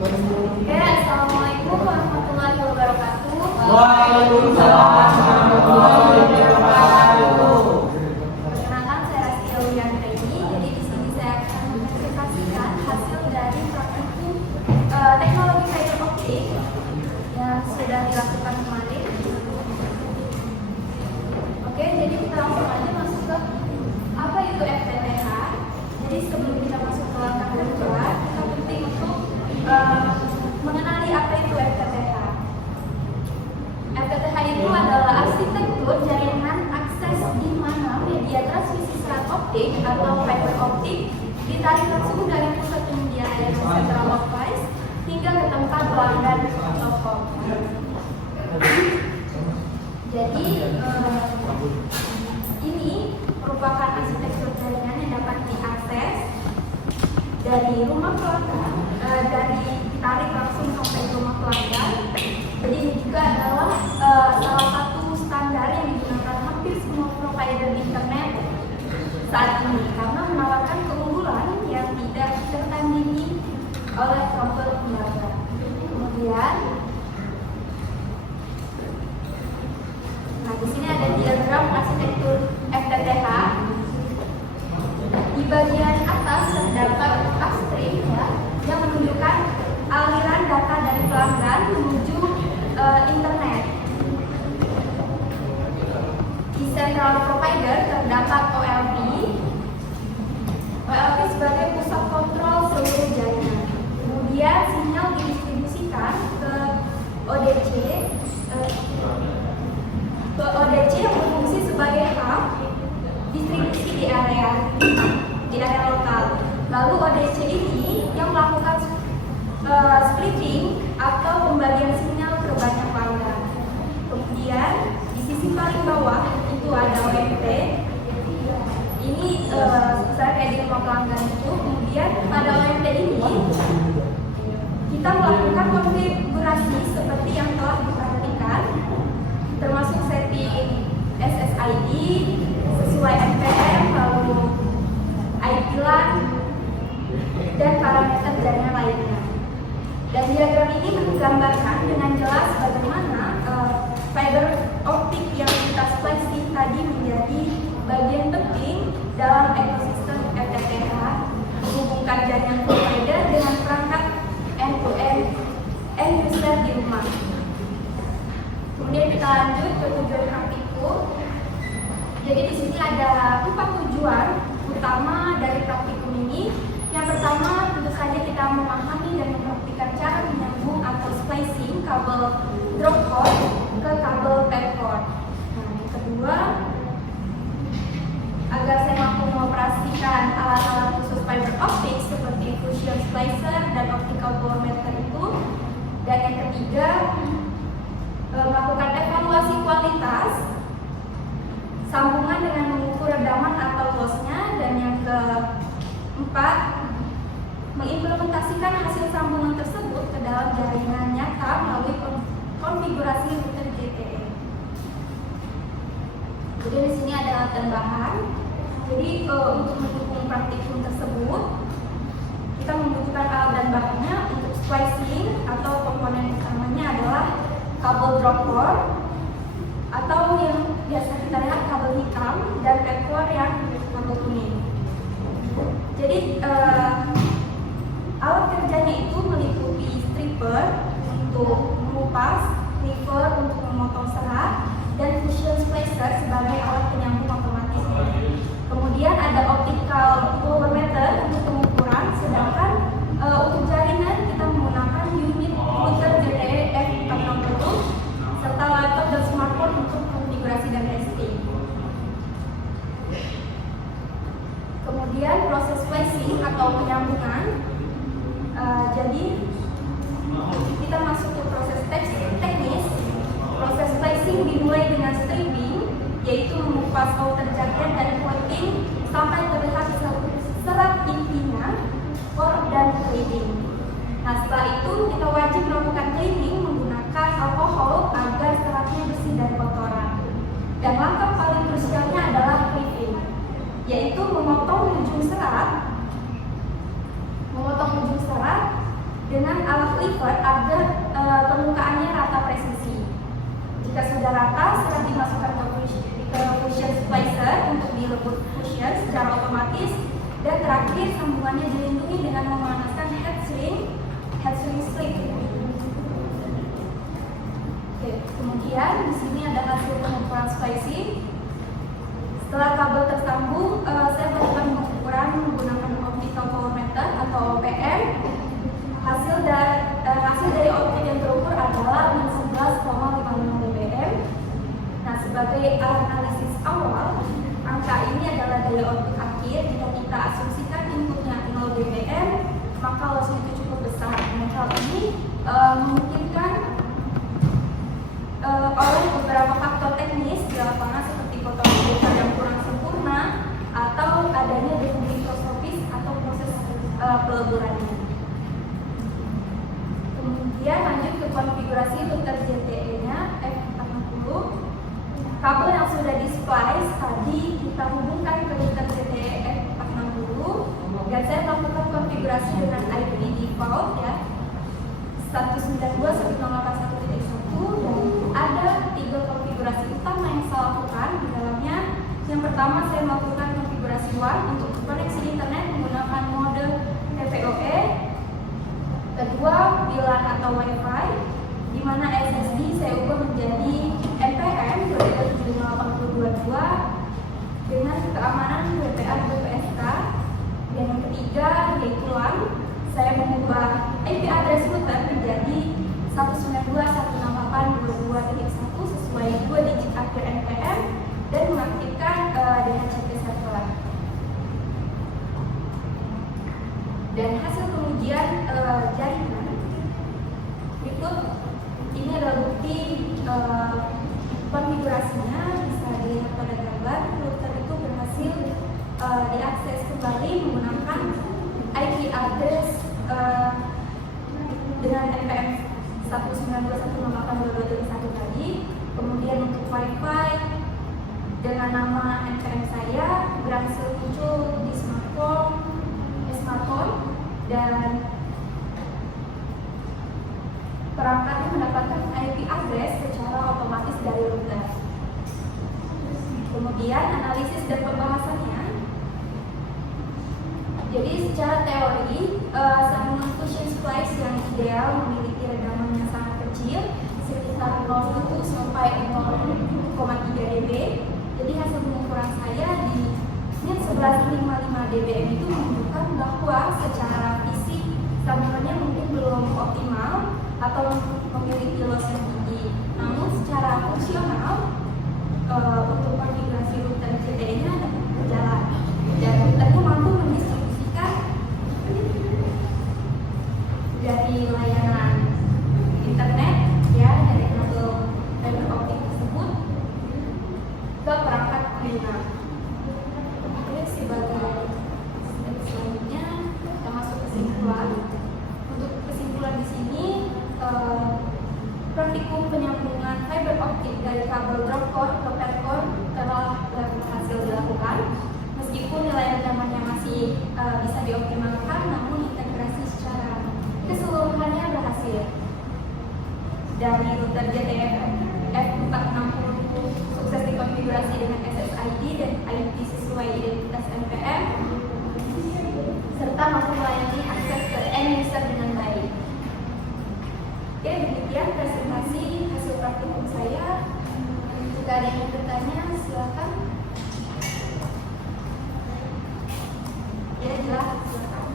Oke, Assalamualaikum warahmatullahi wabarakatuh. Waalaikumsalam warahmatullahi wabarakatuh. Perkenalkan, saya Rastia Wiyandrini. Jadi di sini saya akan mempresentasikan hasil dari praktikum teknologi fiber optik yang sudah dilakukan kemarin. Oke, jadi kita langsung aja masuk ke apa itu FTTH. Jadi sebelum kita masuk ke langkah kedua, kita penting untuk mengenali apa itu FTTH. FTTH itu adalah arsitektur jaringan akses di mana media transmisi serat optik atau fiber optik ditarik langsung dari pusat penyedia layanan central office hingga ke tempat pelanggan toko. Jadi ini merupakan arsitektur jaringan yang dapat diakses dari rumah pelanggan, dari ditarik langsung sampai ke rumah pelanggan. Jadi ini juga adalah salah satu standar yang digunakan hampir semua provider internet saat ini karena menawarkan keunggulan yang tidak tertandingi oleh kabel lembaga. Kemudian, nah di sini ada diagram arsitektur FTTH. Di bagian atas terdapat upstream yang menunjukkan aliran data dari pelanggan menuju internet. Di central provider terdapat OLP. OLP sebagai pusat kontrol seluruh jaringan. Kemudian sinyal didistribusikan ke ODC. Yang berfungsi sebagai hub distribusi di area lokal. Lalu ODC ini yang melakukan splitting atau pembagian sinyal ke banyak pelanggan. Kemudian di sisi paling bawah itu ada OMT. Ini saya kayak di rumah pelanggan itu. Kemudian pada OMT ini kita melakukan konfigurasi seperti yang telah diperhatikan, termasuk setting SSID sesuai NPM, lalu IP LAN dan parameter jaringan lainnya. Dan diagram ini menggambarkan dengan jelas bagaimana fiber optik yang kita splicing tadi menjadi bagian penting dalam ekosistem FTTH, menghubungkan jaringan provider dengan perangkat end-to-end end user di rumah. Kemudian kita lanjut ke tujuan praktikum. Jadi di sini ada 4 tujuan utama dari praktikum ini. Yang pertama tentu saja kita memahami dan mempraktikkan cara menyambung atau splicing kabel drop cord ke kabel pad cord. Nah, yang kedua, agar saya mampu mengoperasikan alat-alat khusus fiber optic seperti fusion splicer dan optical power meter itu. Dan yang ketiga, melakukan evaluasi kualitas sambungan dengan mengukur redaman atau lossnya. Dan yang keempat, mengimplementasikan hasil sambungan tersebut ke dalam jaringan nyata melalui konfigurasi router JTE. Kemudian di sini ada alat tambahan. Jadi untuk mendukung praktikum tersebut, kita membutuhkan alat dan bahannya. Untuk splicing atau komponen utamanya adalah kabel drop cord atau yang biasa kita lihat kabel hitam, dan pad cord yang kabel kuning. Jadi alat kerjanya itu meliputi stripper untuk mengupas, cleaver untuk memotong serat, dan fusion splicer sebagai alat penyambung otomatis. Kemudian ada optical power meter untuk pengukuran, sedangkan untuk jaringan kita menggunakan unit router JTE F460 serta laptop dan smartphone untuk konfigurasi dan testing. Kemudian proses splicing atau penyambungan. Jadi kita masuk ke proses teknis. Proses splicing dimulai dengan stripping, yaitu mengupas outer jaket dan coating sampai terlihat serat intinya, core dan cleaning. Nah, setelah itu kita wajib melakukan cleaning menggunakan alkohol agar seratnya bersih dari kotoran. Dan langkah paling krusialnya adalah clipping, yaitu memotong ujung serat dengan alat cleaver agar permukaannya rata presisi. Jika sudah rata, setelah dimasukkan ke fusion splicer untuk dilebur fusion secara otomatis. Dan terakhir, sambungannya dilindungi dengan memanaskan heatshrink split. Oke, kemudian di sini ada hasil pengukuran splicing. Setelah kabel tersambung, saya melakukan pengukuran menggunakan optical power meter atau OPM. Hasil dari output yang terukur adalah 11,55 dBm. Nah, sebagai alat analisis awal, angka ini adalah daya output akhir. Jika kita asumsikan inputnya 0 dBm, maka loss itu cukup besar. Dan hal ini memungkinkan oleh beberapa faktor teknis di lapangan seperti potongan data yang kurang sempurna atau adanya defect mikroscopis atau proses peleburannya. Kemudian lanjut ke konfigurasi router ZTE-nya F40. Kabel yang sudah di-splice tadi kita hubungkan ke router ZTE F40 dan saya melakukan konfigurasi dengan IP default ya 192.168.1.1 dan ada 3 konfigurasi utama yang saya lakukan di dalamnya. Yang pertama, saya melakukan konfigurasi WAN untuk koneksi internet menggunakan mode TPOE. Kedua, VLAN atau WiFi, di mana SSD saya ubah menjadi NPM 27822 dengan keamanan WPA/WPSK. Dan yang ketiga, yaitu LAN, saya mengubah IP address router menjadi 192.168.22.1 sesuai 2 digit akhir NPM dan mengaktifkan DHCP server. Dan hasil pengujian jaringan berikut ini adalah bukti konfigurasinya, bisa dilihat pada gambar. Router itu berhasil diakses kembali menggunakan IP address dengan NPM 192.168.22.1 tadi. Kemudian untuk WiFi dengan nama NPM saya berhasil muncul di smartphone dan perangkatnya mendapatkan IP address secara otomatis dari router. Kemudian analisis dan pembahasannya. Jadi secara teori, sambungan fusion splice yang ideal memiliki redaman yang sangat kecil, sekitar 0,1 sampai 0,3 dB. Jadi hasil pengukuran saya di 1155 dBm itu menunjukkan bahwa secara fisik sambungannya mungkin belum optimal atau memiliki loss yang tinggi. Namun secara fungsional untuk konfigurasi router ZTE-nya berjalan dan routernya mampu mendistribusikan dari layanan internet ya dari kabel fiber optik tersebut ke perangkat pengguna. Oke, sebagai step selanjutnya kita masuk kesimpulan. Untuk kesimpulan di sini praktikum penyambungan fiber optik dari kabel drop core ke pad core telah berhasil dilakukan. Meskipun nilai ancamannya masih bisa dioptimalkan, namun integrasi secara keseluruhannya berhasil. Dari router ZTE F460 sukses dikonfigurasi dengan SSID dan IP sesuai identitas NPM, serta mampu melayani akses ke end user dengan baik. Oke, demikian presentasi hasil praktikum saya. Jika ada yang bertanya, silakan. Ya, jelas. Silakan.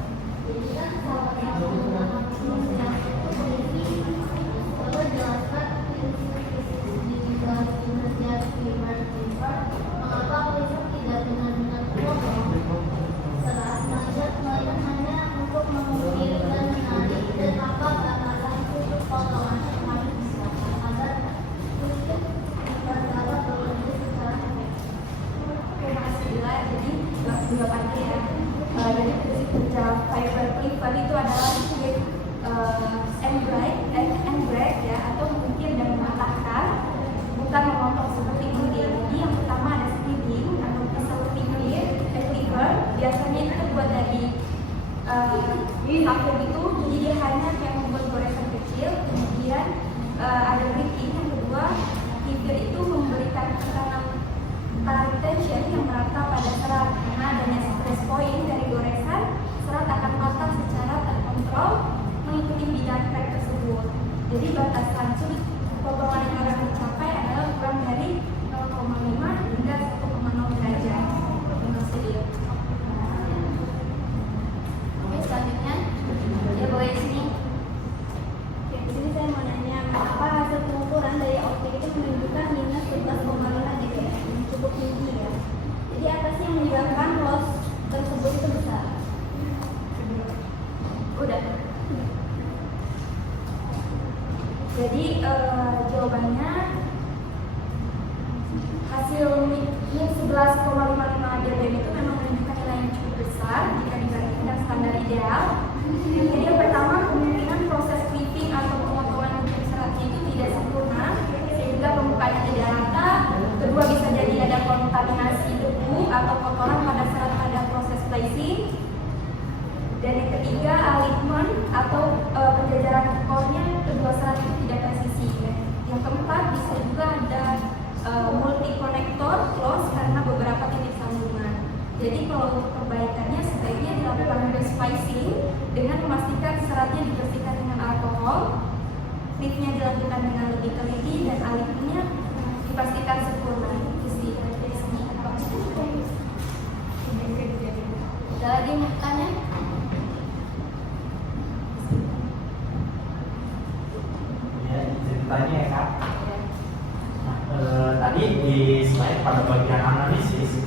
Jadi prinsip kerja fiber cleaver itu adalah end break ya, atau mungkin dan mematahkan, bukan memotong seperti ini. Jadi yang pertama ada splitting atau pisau cleaver, biasanya itu terbuat dari vakum itu, jadi dia hanya kayak membuat goresan field, kemudian ada breathing. Yang kedua, field itu memberikan tekanan tarik tension yang merata pada serat. Karena adanya stress point dari goresan, serat akan patah secara terkontrol mengikuti bidang crack tersebut. Jadi batasan sudut potongan yang akan dicapai adalah kurang dari 0,5 hingga 1,0 derajat untuk field. Oke, selanjutnya ya boleh sini. Oke, di sini saya mau nanya, mengapa hasil pengukuran dari optik itu menunjukkan minus 11,5 dBm, cukup tinggi ya. Jadi apa sih yang menyebabkan loss tersebut itu besar? Udah. Jadi jawabannya hasil minus 11,55 dBm itu memang menunjukkan nilai yang cukup besar jika dibandingkan dengan standar ideal. Jadi yang pertama, kemungkinan proses clipping atau pemotongan ujung seratnya itu tidak sempurna sehingga pembukaannya tidak rata. Kedua, bisa jadi ada kontaminasi debu atau kotoran pada serat pada proses placing. Dan yang ketiga, alignment atau penjajaran core-nya kedua serat itu tidak presisi. Yang keempat, bisa juga ada multi connector close karena beberapa titik sambungan. Jadi kalau untuk perbaikannya sebaiknya dilakukan respacing dengan memastikan seratnya dibersihkan dengan alkohol, clipnya dilakukan dengan lebih teliti, dan alignmentnya dipastikan sempurna. Itu sih. Ada lagi yang mau tanya? Ya, ceritanya ya Kak. Tadi di slide pada bagian analisis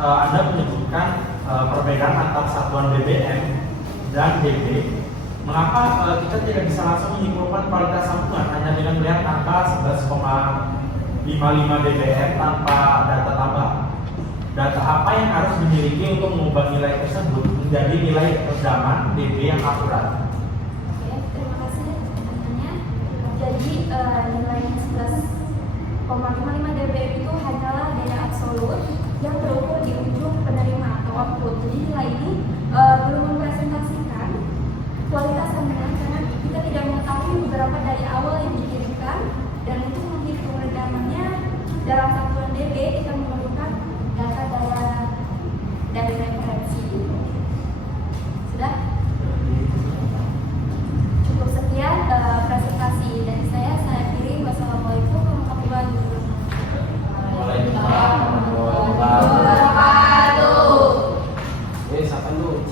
Anda menyebutkan perbedaan antar satuan BBM dan dB. Mengapa kita tidak bisa langsung menyimpulkan kualitas sambungan hanya dengan melihat angka 11,55 dBm tanpa data tambah? Data apa yang harus dimiliki untuk mengubah nilai tersebut menjadi nilai redaman dB yang akurat? Oke, terima kasih pertanyaannya. Jadi nilainya 11,55 dBm itu hanyalah daya absolut yang terukur di ujung penerima atau output. Jadi nilai ini belum mempresentasikan kualitas sambungan karena kita tidak mengetahui beberapa daya awal yang dikirimkan, dan untuk menghitung redamannya dalam satuan dB kita memerlukan data dari referensi. Sudah? Cukup sekian presentasi dari saya. Saya akhiri. Wassalamualaikum warahmatullahi wabarakatuh. Waalaikumsalam.